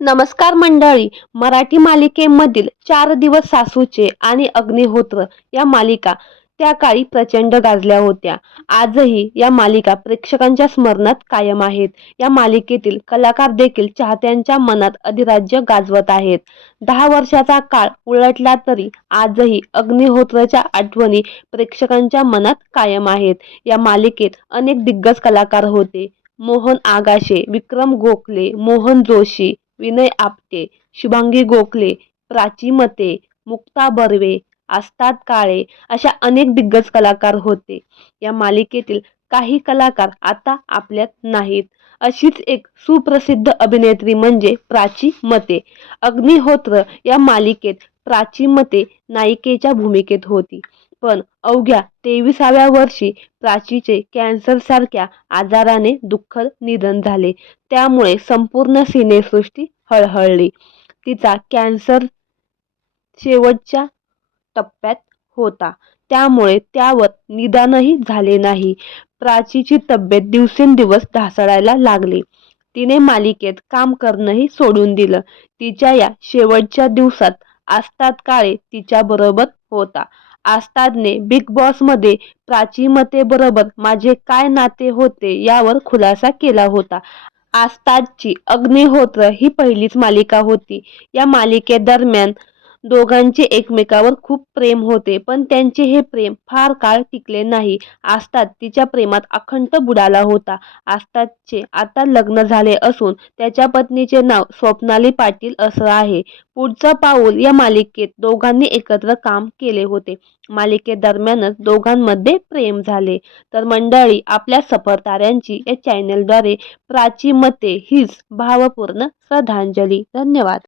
नमस्कार मंडळी. मराठी मालिकेमधील चार दिवस सासूचे आणि अग्निहोत्र या मालिका त्या काळी प्रचंड गाजल्या होत्या. आजही या मालिका प्रेक्षकांच्या स्मरणात कायम आहेत. या मालिकेतील कलाकार देखील चाहत्यांच्या मनात अधिराज्य गाजवत आहेत. दहा वर्षाचा काळ उलटला तरी आजही अग्निहोत्राच्या आठवणी प्रेक्षकांच्या मनात कायम आहेत. या मालिकेत अनेक दिग्गज कलाकार होते. मोहन आगाशे विक्रम गोखले मोहन जोशी विनय आपटे शुभांगी गोखले प्राची मते मुक्ता बर्वे आस्ताद काळे अशा अनेक दिग्गज कलाकार होते. या मालिकेतील काही कलाकार आता आपल्यात नाहीत. अशीच एक सुप्रसिद्ध अभिनेत्री म्हणजे प्राची मते. अग्निहोत्र या मालिकेत प्राची मते नायिकेच्या भूमिकेत होती. पण अवघ्या तेविसाव्या वर्षी प्राचीचे कॅन्सरसारख्या आजाराने दुःखद निधन झाले. त्यामुळे संपूर्ण सिनेसृष्टी हळहळली. तिचा कॅन्सर शेवटच्या टप्प्यात होता. त्यामुळे त्यावर निदानही झाले नाही. प्राचीची तब्येत दिवसेंदिवस ढासळायला लागली. तिने मालिकेत काम करणंही सोडून दिलं. तिच्या या शेवटच्या दिवसात असतात काळे तिच्याबरोबर होता. आस्तादने बिग बॉसमध्ये प्राची मतेबरोबर माझे काय नाते होते यावर खुलासा केला होता. आस्तादची अग्निहोत्र ही पहिलीच मालिका होती. या मालिकेदरम्यान दोघांचे एकमेकावर खूप प्रेम होते पण त्यांचे हे प्रेम फार काळ टिकले नाही. आस्ताद तिच्या प्रेमात अखंड बुडाला होता. आस्तादचे आता लग्न झाले असून त्याच्या पत्नीचे नाव स्वप्नाली पाटील असं आहे. पुढचं पाऊल या मालिकेत दोघांनी एकत्र काम केले होते. मालिकेदरम्यानच दोघांमध्ये प्रेम झाले. तर मंडळी आपल्या सफरताऱ्यांची या चॅनेलद्वारे प्राची मते हीच भावपूर्ण श्रद्धांजली. धन्यवाद.